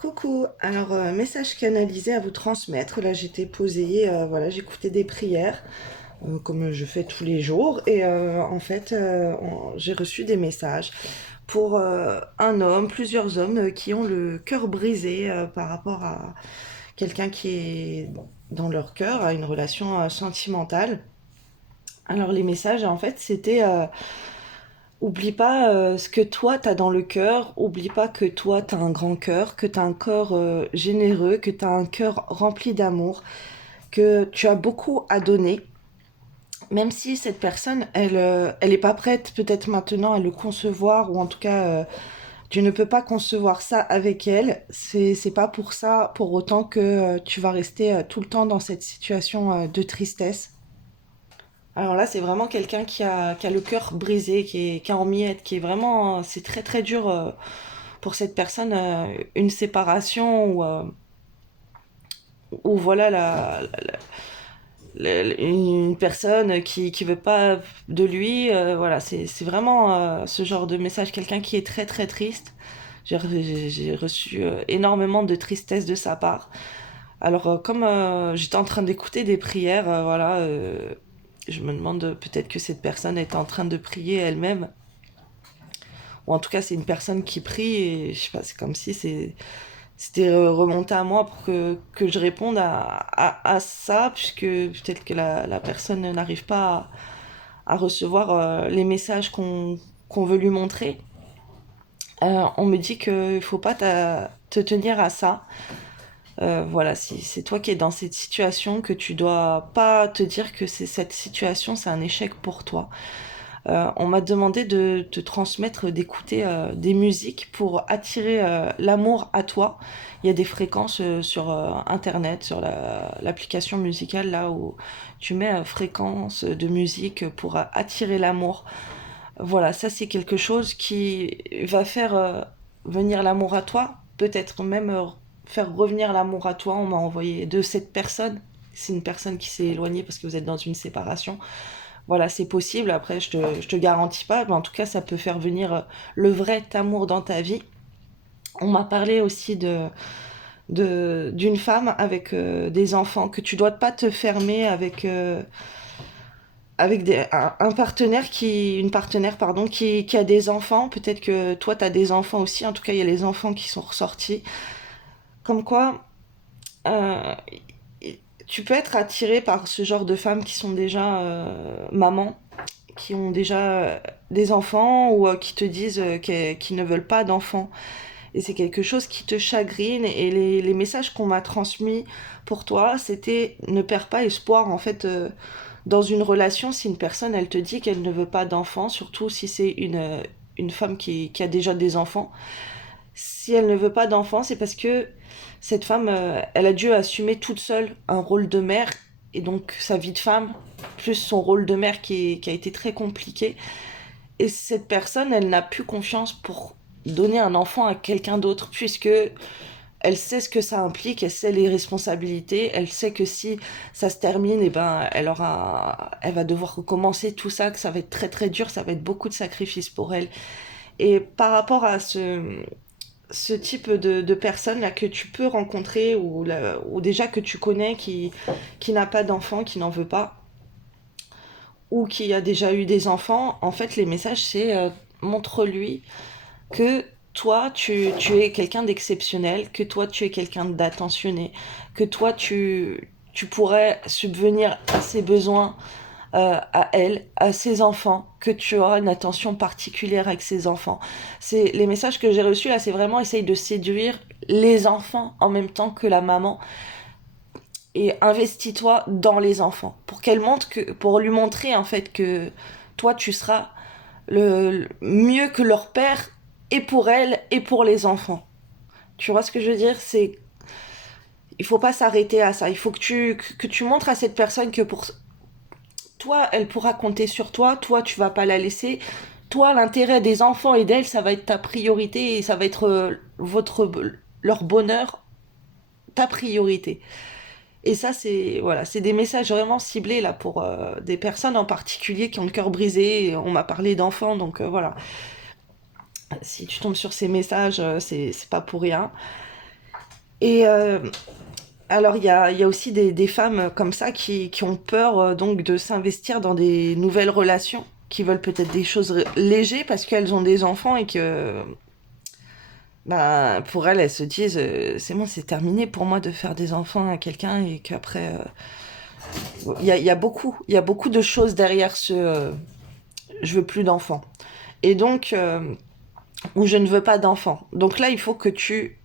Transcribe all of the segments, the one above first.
Coucou, alors message canalisé à vous transmettre. Là j'étais posée, voilà, j'écoutais des prières comme je fais tous les jours et en fait j'ai reçu des messages pour un homme, plusieurs hommes qui ont le cœur brisé par rapport à quelqu'un qui est dans leur cœur, à une relation sentimentale. Alors les messages en fait c'était oublie pas ce que toi t'as dans le cœur, oublie pas que toi t'as un grand cœur, que t'as un corps généreux, que t'as un cœur rempli d'amour, que tu as beaucoup à donner, même si cette personne, elle est pas prête peut-être maintenant à le concevoir, ou en tout cas tu ne peux pas concevoir ça avec elle, c'est pas pour ça, pour autant que tu vas rester tout le temps dans cette situation de tristesse. Alors là, c'est vraiment quelqu'un qui a le cœur brisé, qui est en miettes, qui est vraiment, c'est très très dur pour cette personne, une séparation ou voilà une personne qui veut pas de lui, voilà, c'est vraiment ce genre de message, quelqu'un qui est très très triste. J'ai reçu énormément de tristesse de sa part. Alors comme j'étais en train d'écouter des prières, voilà, je me demande peut-être que cette personne est en train de prier elle-même, ou en tout cas c'est une personne qui prie et je sais pas, c'est comme si c'était remonté à moi pour que je réponde à ça, puisque peut-être que la personne n'arrive pas à recevoir les messages qu'on veut lui montrer. On me dit qu'il faut pas te tenir à ça. Voilà, si c'est toi qui es dans cette situation, que tu dois pas te dire que cette situation, c'est un échec pour toi. On m'a demandé de te transmettre, d'écouter des musiques pour attirer l'amour à toi. Il y a des fréquences sur Internet, sur l'application musicale, là où tu mets fréquences de musique pour attirer l'amour. Voilà, ça c'est quelque chose qui va faire venir l'amour à toi, peut-être même faire revenir l'amour à toi. On m'a envoyé de cette personne. C'est une personne qui s'est éloignée parce que vous êtes dans une séparation. Voilà, c'est possible. Après, je te garantis pas, mais en tout cas, ça peut faire venir le vrai amour dans ta vie. On m'a parlé aussi d'une femme avec des enfants, que tu dois pas te fermer avec un partenaire une partenaire pardon, qui a des enfants. Peut-être que toi, tu as des enfants aussi. En tout cas, il y a les enfants qui sont ressortis. Comme quoi, euh, tu peux être attiré par ce genre de femmes qui sont déjà mamans, qui ont déjà des enfants ou qui te disent qu'ils ne veulent pas d'enfants. Et c'est quelque chose qui te chagrine. Et les messages qu'on m'a transmis pour toi, c'était ne perds pas espoir en fait. Dans une relation, si une personne elle te dit qu'elle ne veut pas d'enfants, surtout si c'est une femme qui a déjà des enfants, si elle ne veut pas d'enfants, c'est parce que cette femme, elle a dû assumer toute seule un rôle de mère, et donc sa vie de femme, plus son rôle de mère qui a été très compliqué. Et cette personne, elle n'a plus confiance pour donner un enfant à quelqu'un d'autre, puisque elle sait ce que ça implique, elle sait les responsabilités, elle sait que si ça se termine, et ben, elle va devoir recommencer tout ça, que ça va être très très dur, ça va être beaucoup de sacrifices pour elle. Et par rapport à ce type de personne là que tu peux rencontrer ou déjà que tu connais qui n'a pas d'enfant, qui n'en veut pas, ou qui a déjà eu des enfants, en fait, les messages, c'est montre-lui que toi, tu es quelqu'un d'exceptionnel, que toi, tu es quelqu'un d'attentionné, que toi, tu pourrais subvenir à ses besoins, à elle, à ses enfants, que tu auras une attention particulière avec ses enfants. C'est les messages que j'ai reçus là, c'est vraiment essaye de séduire les enfants en même temps que la maman et investis-toi dans les enfants pour lui montrer en fait que toi tu seras le mieux que leur père et pour elle et pour les enfants. Tu vois ce que je veux dire? Il faut pas s'arrêter à ça. Il faut que tu montres à cette personne que pour toi, elle pourra compter sur toi. Toi, tu vas pas la laisser. Toi, l'intérêt des enfants et d'elle, ça va être ta priorité et ça va être leur bonheur, ta priorité. Et ça, c'est voilà, c'est des messages vraiment ciblés là pour des personnes en particulier qui ont le cœur brisé. On m'a parlé d'enfants, donc voilà. Si tu tombes sur ces messages, c'est pas pour rien. Et alors, il y a aussi des femmes comme ça qui ont peur donc de s'investir dans des nouvelles relations, qui veulent peut-être des choses légères parce qu'elles ont des enfants et que bah, pour elles se disent c'est bon, c'est terminé pour moi de faire des enfants à quelqu'un et qu'après, il y a beaucoup de choses derrière ce je veux plus d'enfants. Et donc, ou je ne veux pas d'enfants. Donc là, il faut que tu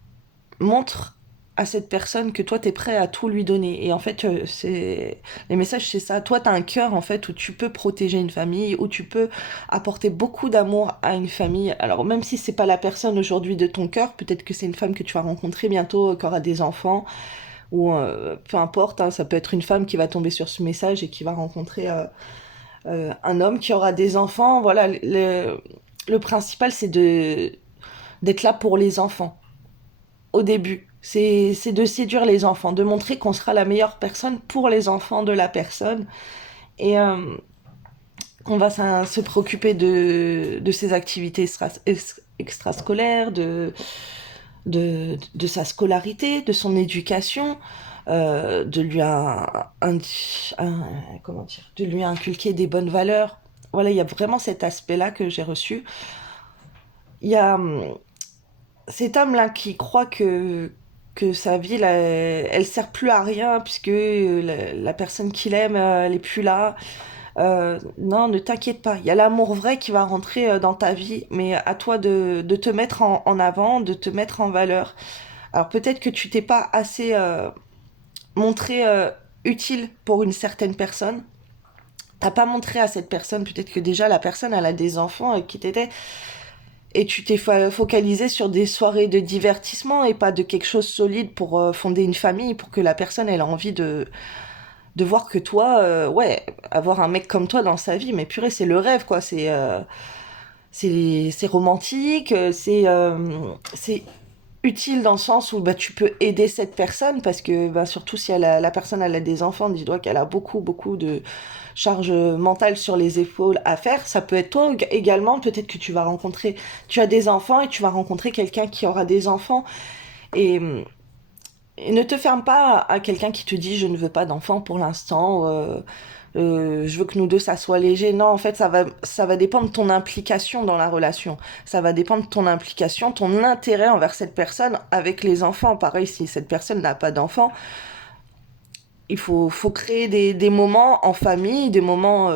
montre à cette personne que toi, tu es prêt à tout lui donner. Et en fait, les messages, c'est ça. Toi, tu as un cœur, en fait, où tu peux protéger une famille, où tu peux apporter beaucoup d'amour à une famille. Alors, même si c'est pas la personne aujourd'hui de ton cœur, peut-être que c'est une femme que tu vas rencontrer bientôt, qui aura des enfants, ou peu importe, hein, ça peut être une femme qui va tomber sur ce message et qui va rencontrer un homme qui aura des enfants. Voilà, le principal, c'est d'être là pour les enfants au début. C'est de séduire les enfants, de montrer qu'on sera la meilleure personne pour les enfants de la personne et qu'on va se préoccuper de ses activités extrascolaires, de sa scolarité, de son éducation, de lui comment dire, de lui inculquer des bonnes valeurs. Voilà, il y a vraiment cet aspect-là que j'ai reçu. Il y a cet homme-là qui croit que sa vie, là, elle sert plus à rien puisque la personne qu'il aime, elle est plus là. Non, ne t'inquiète pas. Il y a l'amour vrai qui va rentrer dans ta vie, mais à toi de te mettre en avant, de te mettre en valeur. Alors peut-être que tu t'es pas assez montré utile pour une certaine personne. T'as pas montré à cette personne, peut-être que déjà la personne elle a des enfants qui t'étaient et tu t'es focalisé sur des soirées de divertissement et pas de quelque chose solide pour fonder une famille, pour que la personne elle a envie de voir que toi, ouais, avoir un mec comme toi dans sa vie, mais purée, c'est le rêve, quoi. C'est romantique, c'est utile dans le sens où bah, tu peux aider cette personne parce que bah, surtout si la personne elle a des enfants, dis-toi qu'elle a beaucoup beaucoup de charge mentale sur les épaules à faire. Ça peut être toi également, peut-être que tu as des enfants et tu vas rencontrer quelqu'un qui aura des enfants et ne te ferme pas à quelqu'un qui te dit je ne veux pas d'enfant pour l'instant, je veux que nous deux ça soit léger. Non, en fait, ça va dépendre de ton implication dans la relation. Ça va dépendre de ton implication, ton intérêt envers cette personne avec les enfants. Pareil, si cette personne n'a pas d'enfant, il faut créer des moments en famille, des moments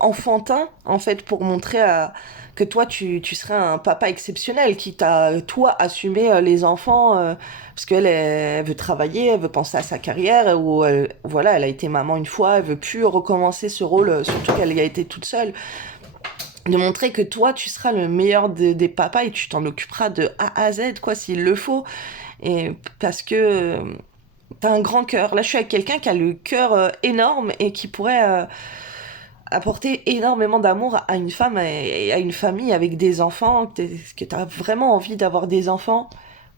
enfantins, en fait, pour montrer que toi, tu serais un papa exceptionnel qui t'a, toi, assumé les enfants, parce qu'elle elle veut travailler, elle veut penser à sa carrière, ou voilà, elle a été maman une fois, elle veut plus recommencer ce rôle, surtout qu'elle y a été toute seule. De montrer que toi, tu seras le meilleur des papas et tu t'en occuperas de A à Z, quoi, s'il le faut. Et parce que t'as un grand cœur. Là, je suis avec quelqu'un qui a le cœur énorme et qui pourrait apporter énormément d'amour à une femme et à une famille avec des enfants, que t'as vraiment envie d'avoir des enfants,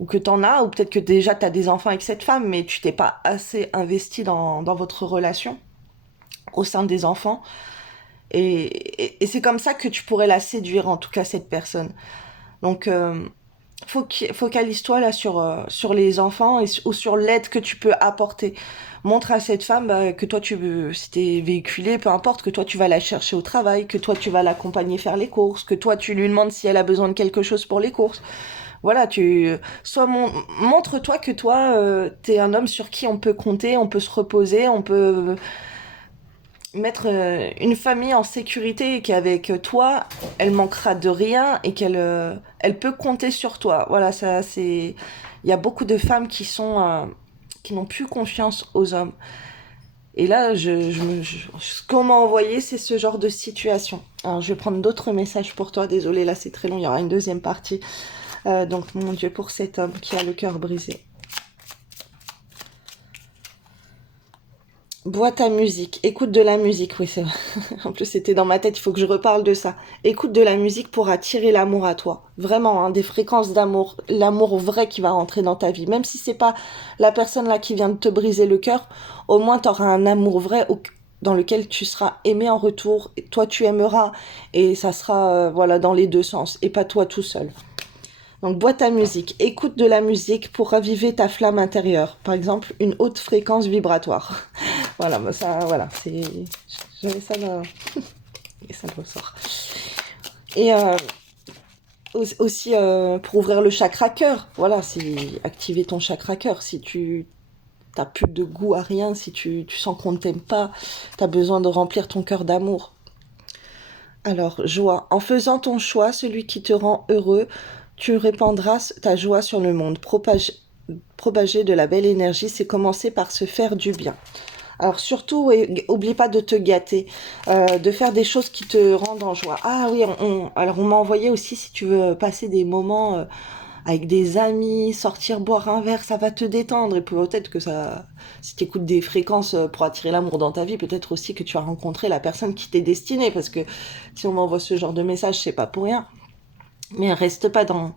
ou que t'en as, ou peut-être que déjà t'as des enfants avec cette femme, mais tu t'es pas assez investi dans votre relation au sein des enfants. Et c'est comme ça que tu pourrais la séduire, en tout cas, cette personne. Donc, focalise-toi là sur les enfants ou sur l'aide que tu peux apporter. Montre à cette femme bah, que toi tu veux, si t'es véhiculé, peu importe, que toi tu vas la chercher au travail, que toi tu vas l'accompagner faire les courses, que toi tu lui demandes si elle a besoin de quelque chose pour les courses. Voilà, montre-toi que toi t'es un homme sur qui on peut compter, on peut se reposer, on peut mettre une famille en sécurité et qu'avec toi, elle manquera de rien et elle peut compter sur toi. Voilà, ça c'est il y a beaucoup de femmes qui n'ont plus confiance aux hommes. Et là, ce qu'on m'a envoyé, c'est ce genre de situation. Alors, je vais prendre d'autres messages pour toi. Désolée, là, c'est très long. Il y aura une deuxième partie. Donc, mon Dieu, pour cet homme qui a le cœur brisé. Bois ta musique, écoute de la musique, oui c'est vrai. En plus c'était dans ma tête, il faut que je reparle de ça. Écoute de la musique pour attirer l'amour à toi. Vraiment, hein, des fréquences d'amour, l'amour vrai qui va rentrer dans ta vie. Même si c'est pas la personne là qui vient de te briser le cœur, au moins t'auras un amour vrai dans lequel tu seras aimé en retour, et toi tu aimeras, et ça sera voilà dans les deux sens, et pas toi tout seul. Donc, bois ta musique. Écoute de la musique pour raviver ta flamme intérieure. Par exemple, une haute fréquence vibratoire. Voilà, bah ça, voilà, c'est... J'avais ça dans... Et ça le ressort. Et aussi, pour ouvrir le chakra cœur. Voilà, c'est activer ton chakra cœur. Si tu t'as plus de goût à rien, si tu sens qu'on ne t'aime pas, t'as besoin de remplir ton cœur d'amour. Alors, joie. En faisant ton choix, celui qui te rend heureux, tu répandras ta joie sur le monde. Propager de la belle énergie, c'est commencer par se faire du bien. Alors surtout, oublie pas de te gâter, de faire des choses qui te rendent en joie. Ah oui, alors on m'a envoyé aussi si tu veux passer des moments avec des amis, sortir boire un verre, ça va te détendre. Et peut-être que ça, si tu écoutes des fréquences pour attirer l'amour dans ta vie, peut-être aussi que tu as rencontré la personne qui t'est destinée. Parce que si on m'envoie ce genre de message, c'est pas pour rien. Mais reste pas dans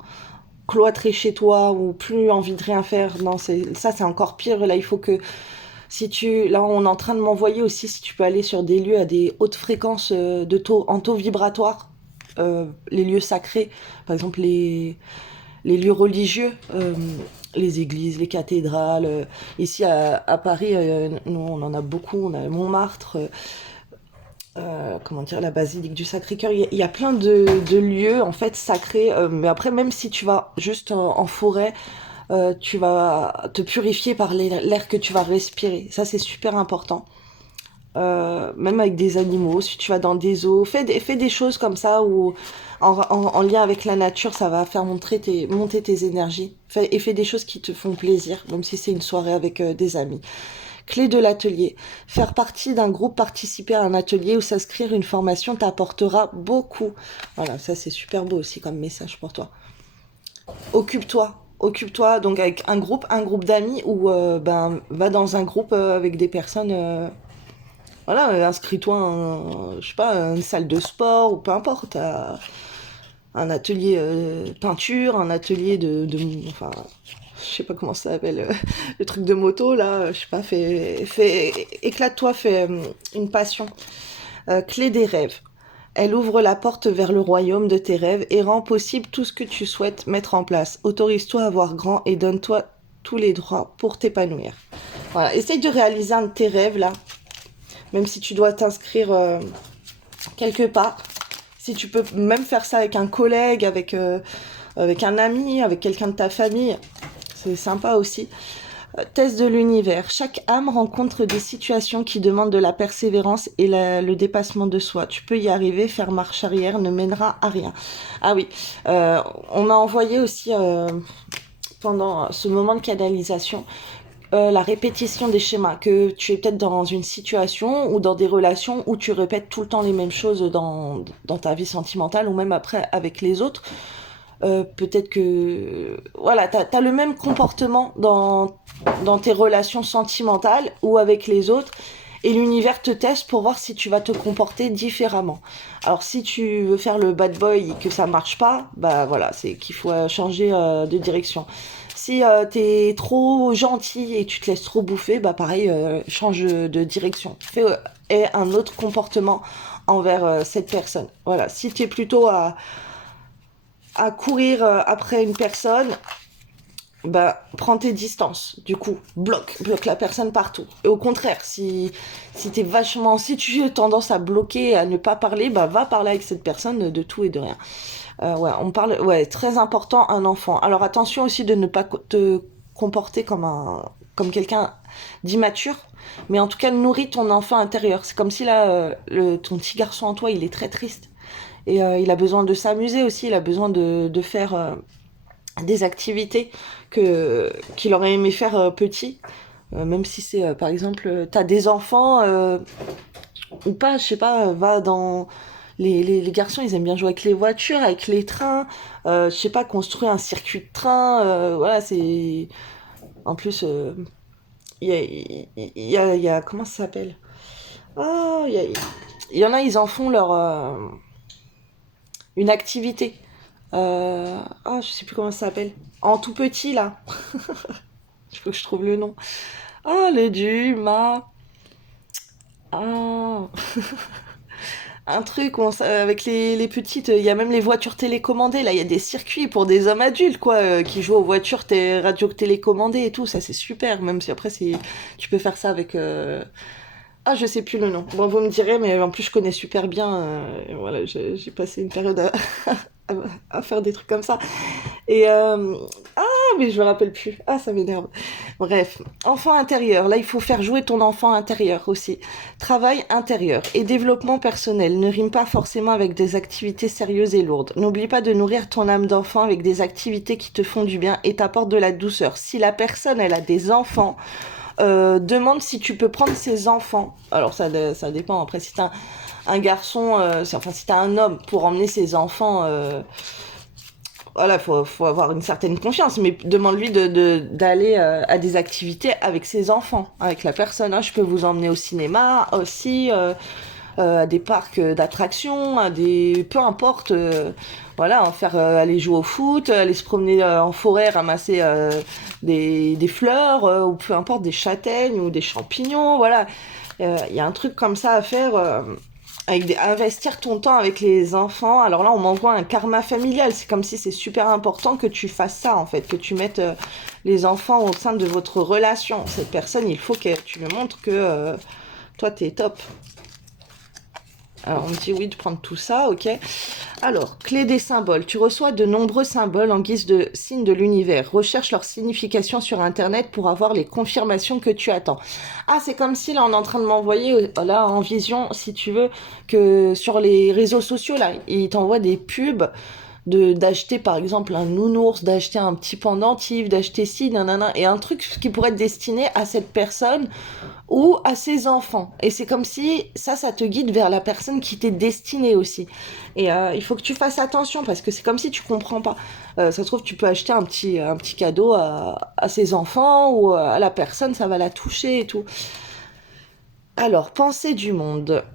cloîtré chez toi ou plus envie de rien faire. Non, ça c'est encore pire. Là, il faut que là, on est en train de m'envoyer aussi si tu peux aller sur des lieux à des hautes fréquences en taux vibratoire, les lieux sacrés, par exemple les lieux religieux, les églises, les cathédrales. Ici à Paris, nous on en a beaucoup, on a Montmartre, comment dire, la basilique du Sacré-Cœur. Il y a plein de lieux en fait sacrés, mais après même si tu vas juste en forêt, tu vas te purifier par l'air que tu vas respirer. Ça, c'est super important. Même avec des animaux, si tu vas dans des eaux, fais des choses comme ça où, en lien avec la nature, ça va faire monter tes énergies. Fais des choses qui te font plaisir, même si c'est une soirée avec des amis. Clé de l'atelier. Faire partie d'un groupe, participer à un atelier ou s'inscrire à une formation t'apportera beaucoup. Voilà, ça c'est super beau aussi comme message pour toi. Occupe-toi donc avec un groupe d'amis ou ben va dans un groupe avec des personnes voilà, inscris-toi je sais pas, une salle de sport ou peu importe, un atelier peinture, un atelier enfin je sais pas comment ça s'appelle le truc de moto là, je sais pas, éclate-toi, fais une passion. Clé des rêves. Elle ouvre la porte vers le royaume de tes rêves et rend possible tout ce que tu souhaites mettre en place. Autorise-toi à voir grand et donne-toi tous les droits pour t'épanouir. Voilà, essaye de réaliser un de tes rêves là, même si tu dois t'inscrire quelque part. Si tu peux même faire ça avec un collègue, avec un ami, avec quelqu'un de ta famille, c'est sympa aussi. Test de l'univers. Chaque âme rencontre des situations qui demandent de la persévérance et le dépassement de soi. Tu peux y arriver, faire marche arrière ne mènera à rien. Ah oui, on m'a envoyé aussi pendant ce moment de canalisation la répétition des schémas, que tu es peut-être dans une situation ou dans des relations où tu répètes tout le temps les mêmes choses dans ta vie sentimentale ou même après avec les autres. Peut-être que voilà, t'as le même comportement dans tes relations sentimentales ou avec les autres et l'univers te teste pour voir si tu vas te comporter différemment. Alors si tu veux faire le bad boy et que ça marche pas, bah voilà, c'est qu'il faut changer de direction. Si t'es trop gentil et tu te laisses trop bouffer, bah pareil, change de direction. Fais un autre comportement envers cette personne. Voilà, si t'es plutôt à courir après une personne, bah, prends tes distances, du coup, bloque la personne partout. Et au contraire, si tu as tendance à bloquer, à ne pas parler, bah, va parler avec cette personne de tout et de rien. Ouais, très important, un enfant. Alors attention aussi de ne pas te comporter comme quelqu'un d'immature, mais en tout cas, nourris ton enfant intérieur. C'est comme si là, ton petit garçon en toi, il est très triste. Et il a besoin de s'amuser aussi, il a besoin de faire des activités qu'il aurait aimé faire petit. Même si c'est, par exemple, t'as des enfants ou pas, je sais pas, va dans... Les garçons, ils aiment bien jouer avec les voitures, avec les trains. Je sais pas, construire un circuit de train. Voilà, c'est... En plus, il y a... Comment ça s'appelle? Ah, il y en a, ils en font une activité. Je sais plus comment ça s'appelle. En tout petit, là. Il faut que je trouve le nom. Ah, le Dumas. Ah. un truc avec les petites, il y a même les voitures télécommandées, là, il y a des circuits pour des hommes adultes, quoi, qui jouent aux voitures radio télécommandées et tout, ça c'est super, même si après tu peux faire ça avec... Ah, je sais plus le nom. Bon, vous me direz, mais en plus je connais super bien, voilà, j'ai passé une période à, à faire des trucs comme ça. Et ah, mais je me rappelle plus. Ah, ça m'énerve. Bref, enfant intérieur. Là, il faut faire jouer ton enfant intérieur aussi. Travail intérieur et développement personnel ne rime pas forcément avec des activités sérieuses et lourdes. N'oublie pas de nourrir ton âme d'enfant avec des activités qui te font du bien et t'apportent de la douceur. Si la personne, elle a des enfants, demande si tu peux prendre ses enfants. Alors ça dépend. Après, si t'as un garçon, enfin si t'as un homme pour emmener ses enfants, voilà, faut avoir une certaine confiance, mais demande-lui d'aller à des activités avec ses enfants, avec la personne. Hein. Je peux vous emmener au cinéma aussi, à des parcs d'attractions, à des, peu importe, voilà, en faire aller jouer au foot, aller se promener en forêt, ramasser des fleurs, ou peu importe, des châtaignes ou des champignons, voilà. Il y a un truc comme ça à faire. Investir ton temps avec les enfants. Alors là, on m'envoie un karma familial. C'est comme si c'est super important que tu fasses ça, en fait, que tu mettes les enfants au sein de votre relation. Cette personne, il faut que tu lui montres que toi, t'es top. Alors, on me dit oui de prendre tout ça, ok. Alors, clé des symboles. Tu reçois de nombreux symboles en guise de signes de l'univers. Recherche leur signification sur Internet pour avoir les confirmations que tu attends. Ah, c'est comme si là, on est en train de m'envoyer, là, en vision, si tu veux, que sur les réseaux sociaux, là, ils t'envoient des pubs d'acheter par exemple un nounours, d'acheter un petit pendentif, d'acheter ci, nanana, et un truc qui pourrait être destiné à cette personne ou à ses enfants. Et c'est comme si ça te guide vers la personne qui t'est destinée aussi. Et il faut que tu fasses attention parce que c'est comme si tu comprends pas. Ça se trouve, tu peux acheter un petit cadeau à ses enfants ou à la personne, ça va la toucher et tout. Alors, pensée du monde.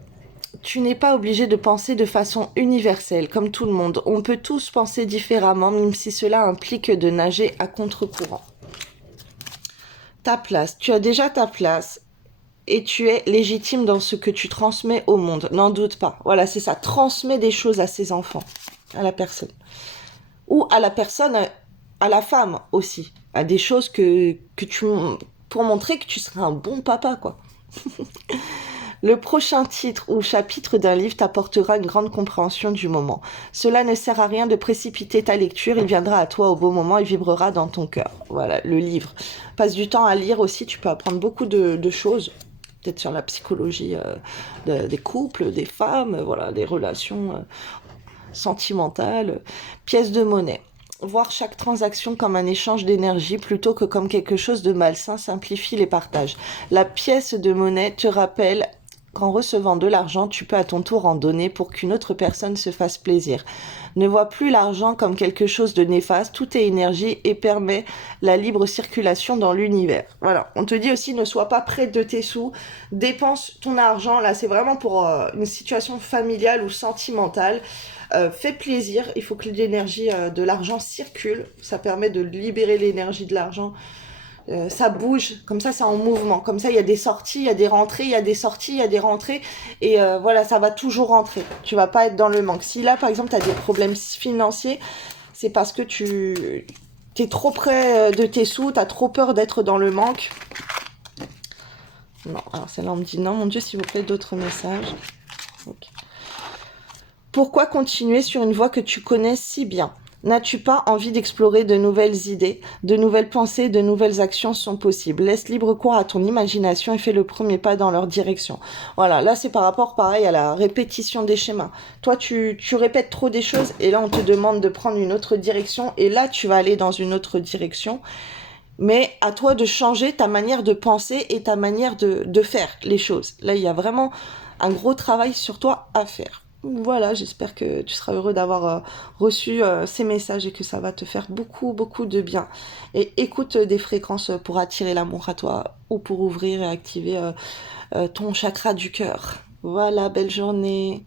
Tu n'es pas obligé de penser de façon universelle, comme tout le monde. On peut tous penser différemment, même si cela implique de nager à contre-courant. Ta place. Tu as déjà ta place et tu es légitime dans ce que tu transmets au monde. N'en doute pas. Voilà, c'est ça. Transmets des choses à ses enfants, à la personne. Ou à la personne, à la femme aussi. À des choses pour montrer que tu seras un bon papa, quoi. Le prochain titre ou chapitre d'un livre t'apportera une grande compréhension du moment. Cela ne sert à rien de précipiter ta lecture, il viendra à toi au bon moment et vibrera dans ton cœur. Voilà, le livre. Passe du temps à lire aussi, tu peux apprendre beaucoup de choses. Peut-être sur la psychologie des couples, des femmes, voilà, des relations sentimentales. Pièce de monnaie. Voir chaque transaction comme un échange d'énergie plutôt que comme quelque chose de malsain simplifie les partages. La pièce de monnaie te rappelle qu'en recevant de l'argent, tu peux à ton tour en donner pour qu'une autre personne se fasse plaisir. Ne vois plus l'argent comme quelque chose de néfaste, tout est énergie et permet la libre circulation dans l'univers. Voilà, on te dit aussi ne sois pas près de tes sous, dépense ton argent, là c'est vraiment pour une situation familiale ou sentimentale. Fais plaisir, il faut que l'énergie de l'argent circule, ça permet de libérer l'énergie de l'argent. Ça bouge, comme ça c'est en mouvement, comme ça il y a des sorties, il y a des rentrées, il y a des sorties, il y a des rentrées, et voilà, ça va toujours rentrer, tu vas pas être dans le manque. Si là par exemple tu as des problèmes financiers, c'est parce que tu es trop près de tes sous, tu as trop peur d'être dans le manque. Non, alors celle-là on me dit non, mon Dieu, s'il vous plaît, d'autres messages. Okay. Pourquoi continuer sur une voie que tu connais si bien ? N'as-tu pas envie d'explorer de nouvelles idées, de nouvelles pensées, de nouvelles actions sont possibles. Laisse libre cours à ton imagination et fais le premier pas dans leur direction. Voilà, là c'est par rapport pareil à la répétition des schémas. Toi tu répètes trop des choses et là on te demande de prendre une autre direction et là tu vas aller dans une autre direction. Mais à toi de changer ta manière de penser et ta manière de faire les choses. Là il y a vraiment un gros travail sur toi à faire. Voilà, j'espère que tu seras heureux d'avoir reçu ces messages et que ça va te faire beaucoup, beaucoup de bien. Et écoute des fréquences pour attirer l'amour à toi ou pour ouvrir et activer ton chakra du cœur. Voilà, belle journée.